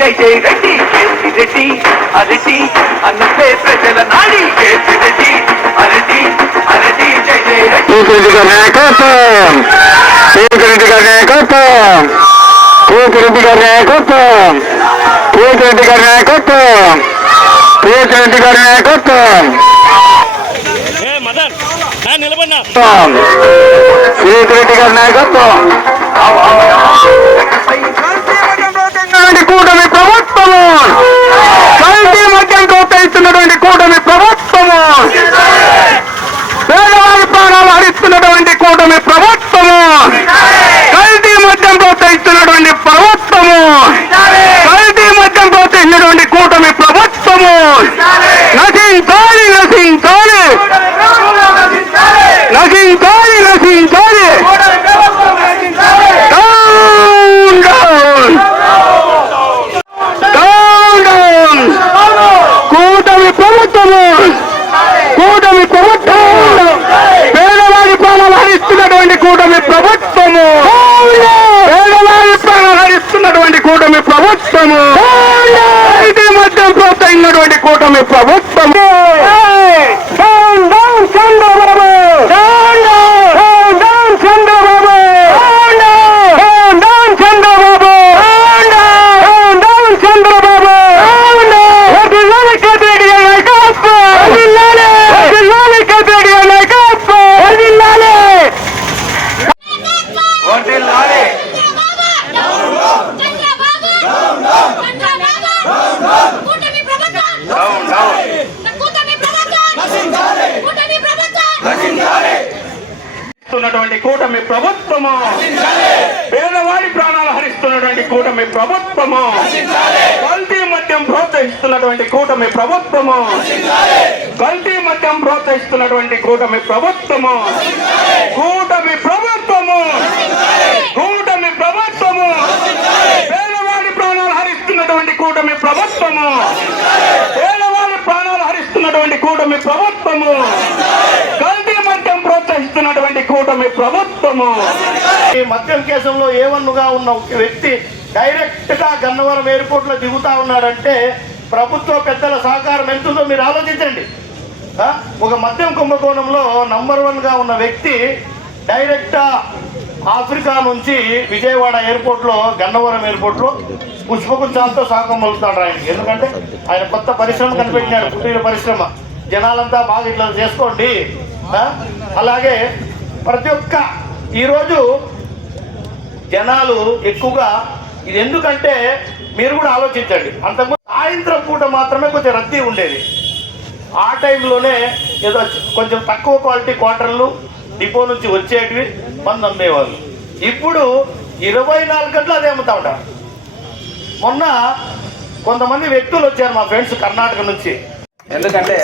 జై జై రెడ్డి కేసి రెడ్డి అరటి అన్నపే ప్రజల నాడి కేసి రెడ్డి అరటి అరటి జై జై రెడ్డి పూకిరెడ్డి గారి నాయకత్వం పూకిరెడ్డి గారి నాయకత్వం పూకిరెడ్డి గారి నాయకత్వం పూకిరెడ్డి గారి నాయకత్వం పూకిరెడ్డి గారి నాయకత్వం ఏ మదన్ నా నిలబడినా పూకిరెడ్డి గారి నాయకత్వం ఇస్తున్నటువంటి కూటమి ప్రభుత్వము. కల్తీ మద్యం ప్రోత్సహిస్తున్నటువంటి కూటమి ప్రభుత్వము పేదవారి ప్రాణాలు హరిస్తున్నటువంటి కూటమి ప్రభుత్వము కల్తీ మద్యం ప్రోత్సహిస్తున్నటువంటి ప్రభుత్వము కల్తీ మద్యం ప్రోత్సహిస్తున్నటువంటి కూటమి ప్రభుత్వము నశించాలి నశించాలి నశించాలి నశించాలి డౌన్ డౌన్ డౌన్ డౌన్ కూటమి ప్రభుత్వము కూటమి ప్రభుత్వం. పేదవారి ప్రాణాలు హరిస్తున్నటువంటి కూటమి ప్రభుత్వము. పేదవారి ప్రాణాలు హరిస్తున్నటువంటి కూటమి ప్రభుత్వము. ఇది మధ్యం ప్రోత్సహించినటువంటి కూటమి ప్రభుత్వము. ప్రభుత్వము. పేదవాడి ప్రాణాలు హరిస్తున్నటువంటి కూటమి ప్రభుత్వము. కల్తీ మద్యం ప్రోత్సహిస్తున్నటువంటి కూటమి ప్రభుత్వము. కల్తీ మద్యం ప్రోత్సహిస్తున్నటువంటి కూటమి ప్రభుత్వము. కూటమి ప్రభుత్వము. కూటమి ప్రభుత్వము. పేదవాడి ప్రాణాలు హరిస్తున్నటువంటి కూటమి ప్రభుత్వము. పేదవాడి ప్రాణాలు హరిస్తున్నటువంటి కూటమి ప్రభుత్వము. కూటమి ప్రభుత్వము. ఈ మద్యం కేసులో ఏవన్నుగా ఉన్న ఒక వ్యక్తి డైరెక్ట్గా గన్నవరం ఎయిర్పోర్ట్లో దిగుతా ఉన్నాడంటే ప్రభుత్వ పెద్దల సహకారం ఎంతుందో మీరు ఆలోచించండి. ఒక మద్యం కుంభకోణంలో నంబర్ వన్గా ఉన్న వ్యక్తి డైరెక్ట్ ఆఫ్రికా నుంచి విజయవాడ ఎయిర్పోర్ట్లో గన్నవరం ఎయిర్పోర్ట్లో పుష్పగుచ్చాలతో సాగం పలుకుతాడు ఆయన. ఎందుకంటే ఆయన కొత్త పరిశ్రమ కనిపెట్టినాడు కుటీర పరిశ్రమ. జనాలంతా బాగా ఇట్లా చేసుకోండి. అలాగే ప్రతి ఒక్క ఈరోజు జనాలు ఎక్కువగా ఇది ఎందుకంటే మీరు కూడా ఆలోచించండి. అంతకుముందు సాయంత్రం పూట మాత్రమే కొంచెం రద్దీ ఉండేది. ఆ టైంలోనే ఏదో కొంచెం తక్కువ క్వాలిటీ క్వార్టర్లు డిపో నుంచి వచ్చేటివి మంది అమ్మేవాళ్ళు. ఇప్పుడు ఇరవై నాలుగు గంటలు అదే అమ్ముతా ఉంటారు. మొన్న కొంతమంది వ్యక్తులు వచ్చారు మా ఫ్రెండ్స్ కర్ణాటక నుంచి. ఎందుకంటే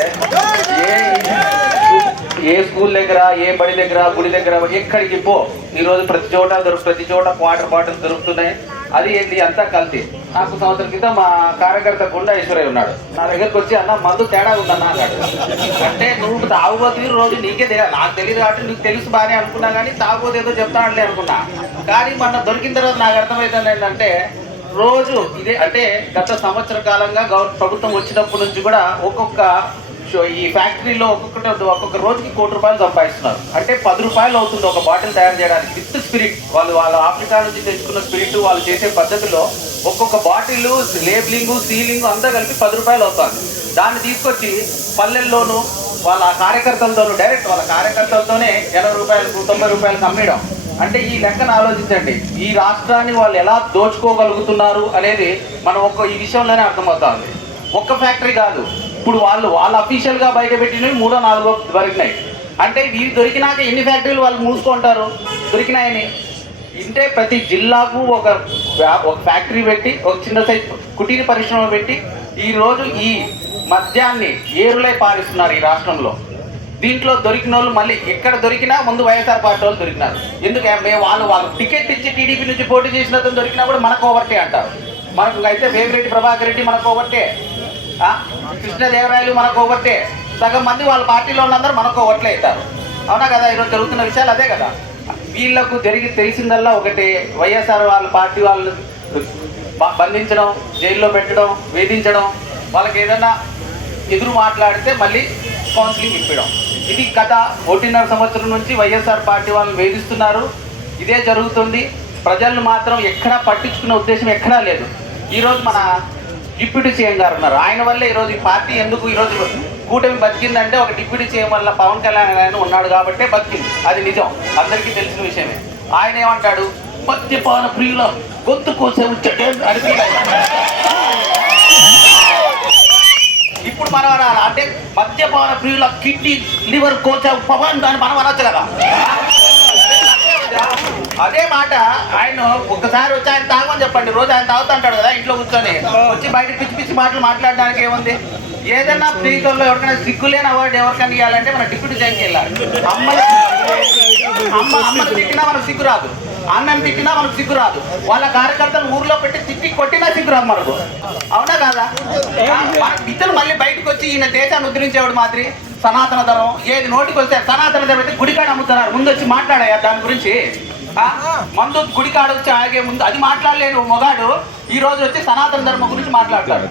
ఏ ఏ స్కూల్ దగ్గర ఏ బడి దగ్గర గుడి దగ్గర ఎక్కడికి పో. ఈరోజు ప్రతి చోట దొరుకు ప్రతి చోట వాటర్ బాటిల్స్ దొరుకుతున్నాయి. అది ఏంటి? అంతా కల్తీ. నాకు సంవత్సరం క్రితం మా కార్యకర్త గుండా ఈశ్వరయ్య ఉన్నాడు. నా దగ్గరకు వచ్చి అన్న మందు తేడా ఉందన్న అన్నాడు. అంటే నువ్వు తాగుబోతుంది రోజు నీకే తెలియదు నాకు తెలియదు కాబట్టి నీకు తెలుసు బాగానే అనుకున్నా కానీ తాగుబోతు ఏదో చెప్తానులే అనుకున్నా. కానీ మొన్న దొరికిన తర్వాత నాకు అర్థమవుతుంది ఏంటంటే రోజు ఇదే అంటే గత సంవత్సర కాలంగా గవర్ ప్రభుత్వం వచ్చినప్పటి నుంచి కూడా ఒక్కొక్క సో ఈ ఫ్యాక్టరీలో ఒక్కొక్కటి ఒక్కొక్క రోజుకి కోటి రూపాయలు సంపాదిస్తున్నారు. అంటే పది రూపాయలు అవుతుంది ఒక బాటిల్ తయారు చేయడానికి. విత్ స్పిరిట్ వాళ్ళు వాళ్ళ ఆఫ్రికా నుంచి తెచ్చుకున్న స్పిరిట్ వాళ్ళు చేసే పద్ధతిలో ఒక్కొక్క బాటిల్ లేబులింగ్ సీలింగ్ అంతా కలిపి పది రూపాయలు అవుతుంది. దాన్ని తీసుకొచ్చి పల్లెల్లోనూ వాళ్ళ కార్యకర్తలతోనూ డైరెక్ట్ వాళ్ళ కార్యకర్తలతోనే ఎనభై రూపాయలకు తొంభై రూపాయలకు అమ్మేయడం. అంటే ఈ లెక్కను ఆలోచించండి. ఈ రాష్ట్రాన్ని వాళ్ళు ఎలా దోచుకోగలుగుతున్నారు అనేది మనం ఒక్క ఈ విషయంలోనే అర్థమవుతుంది. ఒక్క ఫ్యాక్టరీ కాదు. ఇప్పుడు వాళ్ళు వాళ్ళ అఫీషియల్గా బయట పెట్టినవి మూడో నాలుగో దొరికినాయి. అంటే ఇవి దొరికినాక ఎన్ని ఫ్యాక్టరీలు వాళ్ళు మూసుకుంటారు? దొరికినాయని. అంటే ప్రతి జిల్లాకు ఒక వ్యా- ఒక ఫ్యాక్టరీ పెట్టి ఒక చిన్న సైజ్ కుటీర పరిశ్రమ పెట్టి ఈ రోజు ఈ మద్యాన్ని ఏరులై పాలిస్తున్నారు ఈ రాష్ట్రంలో. దీంట్లో దొరికిన వాళ్ళు మళ్ళీ ఎక్కడ దొరికినా ముందు వైఎస్ఆర్ పార్టీ వాళ్ళు దొరికినారు. ఎందుకంటే మేము వాళ్ళు వాళ్ళు టికెట్ ఇచ్చి టీడీపీ నుంచి పోటీ చేసిన దొరికినా కూడా మనకు ఓవర్టే అంటారు. మనకు అయితే వేమిరెడ్డి ప్రభాకర్ రెడ్డి మనకు ఓవర్టే. కృష్ణదేవరాయలు మనకు ఒకటే సగం మంది వాళ్ళ పార్టీలో ఉన్నందరూ మనకు ఓవర్లే అవుతారు అవునా కదా? ఈరోజు జరుగుతున్న విషయాలు అదే కదా. వీళ్ళకు జరిగి తెలిసిందల్లా ఒకటే. వైఎస్ఆర్ వాళ్ళ పార్టీ వాళ్ళు బంధించడం జైల్లో పెట్టడం వేధించడం వాళ్ళకి ఏదైనా ఎదురు మాట్లాడితే మళ్ళీ కౌన్సిలింగ్ ఇప్పడం. ఇది గత ఒకటిన్నర సంవత్సరం నుంచి వైఎస్ఆర్ పార్టీ వాళ్ళని వేధిస్తున్నారు. ఇదే జరుగుతుంది. ప్రజలను మాత్రం ఎక్కడా పట్టించుకునే ఉద్దేశం ఎక్కడా లేదు. ఈరోజు మన డిప్యూటీ సీఎం గారు ఉన్నారు. ఆయన వల్ల ఈరోజు ఈ పార్టీ ఎందుకు ఈరోజు కూటమి బతికిందంటే ఒక డిప్యూటీ సీఎం వల్ల పవన్ కళ్యాణ్ ఆయన ఉన్నాడు కాబట్టే బతికింది. అది నిజం. అందరికీ తెలిసిన విషయమే. ఆయన ఏమంటాడు? మద్యపాన ప్రియుల గొంతు కోసే వచ్చాడే అని ఇప్పుడు మనం అనాలి అంటే మద్యపాన ప్రియుల కిడ్నీ లివర్ కోసే పవన్ దాన్ని మనం అనొచ్చు కదా? అదే మాట. ఆయన ఒక్కసారి వచ్చి ఆయన తాగమని చెప్పండి. రోజు ఆయన తాగుతుంటాడు కదా ఇంట్లో కూర్చొని. వచ్చి బయట పిచ్చి పిచ్చి మాటలు మాట్లాడడానికి ఏముంది? ఏదైనా స్పీకర్లో ఎవరికైనా సిగ్గులేని అవార్డు ఎవరికైనా ఇవ్వాలంటే మన డిప్యూటీ సీఎంకి వెళ్ళాలి. అమ్మ అమ్మను తిట్టినా మనకు సిగ్గు రాదు. అన్నం తిట్టినా మనకు సిగ్గు రాదు. వాళ్ళ కార్యకర్తలు ఊర్లో పెట్టి తిట్టి కొట్టినా సిగ్గు రాదు మనకు. అవునా కాదా? ఇద్దరు మళ్ళీ బయటకు వచ్చి ఈయన దేశాన్ని ఉద్ధరించేవాడు మాదిరి. సనాతన ధరం ఏది నోటికి వస్తే సనాతన ధరం అయితే గుడికాడ అమ్ముతున్నారు ముందు వచ్చి మాట్లాడాయా దాని గురించి? మందు గుడికాడ వచ్చి ఆగే ముందు అది మాట్లాడలేను మొగాడు. ఈ రోజు వచ్చి సనాతన ధర్మం గురించి మాట్లాడతాడు.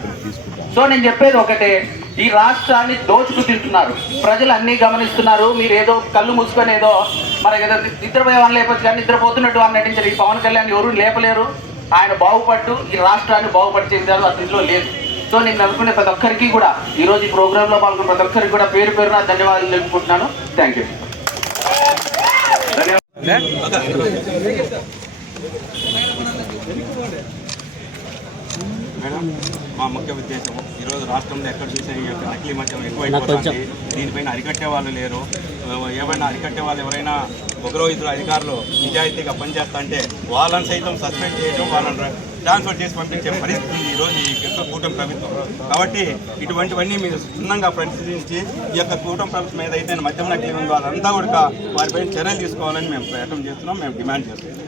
సో నేను చెప్పేది ఒకటే ఈ రాష్ట్రాన్ని దోచుకు తింటున్నారు. ప్రజలు అన్నీ గమనిస్తున్నారు. మీరు ఏదో కళ్ళు మూసుకొని ఏదో మనకి ఏదో నిద్రపోయే వాళ్ళు లేకపోతే కానీ నిద్రపోతున్నట్టు వాళ్ళు నటించారు. ఈ పవన్ కళ్యాణ్ ఎవరు లేపలేరు. ఆయన బాగుపట్టు ఈ రాష్ట్రాన్ని బాగుపడిచే విధాలు అందులో లేదు. సో నేను అనుకునే ప్రతి ఒక్కరికి కూడా ఈరోజు ఈ ప్రోగ్రాంలో పాల్గొన్న ప్రతి ఒక్కరికి కూడా పేరు పేరున ధన్యవాదాలు తెలుపుకుంటున్నాను. థ్యాంక్ యూ మేడం మా ముఖ్య ఉద్దేశం ఈరోజు రాష్ట్రంలో ఎక్కడ చూసినా ఈ యొక్క నకిలీ మద్యం ఎక్కువైపోతుంది. దీనిపైన అరికట్టే వాళ్ళు లేరు. ఏమైనా అరికట్టే వాళ్ళు ఎవరైనా ఒకరో ఇద్దరు అధికారులు నిజాయితీగా పనిచేస్తా అంటే వాళ్ళని సైతం సస్పెండ్ చేయడం వాళ్ళని ట్రాన్స్ఫర్ చేసి పంపించే పరిస్థితి ఈరోజు ఈ యొక్క కూటమి ప్రభుత్వం. కాబట్టి ఇటువంటివన్నీ మీరు క్షుణ్ణంగా పరిశీలించి ఈ యొక్క కూటమి ప్రభుత్వం ఏదైతే మధ్యమైన నకిలీ ఉందో అదంతా కూడా వారిపైన చర్యలు తీసుకోవాలని మేము ప్రయత్నం చేస్తున్నాం మేము డిమాండ్ చేస్తున్నాం.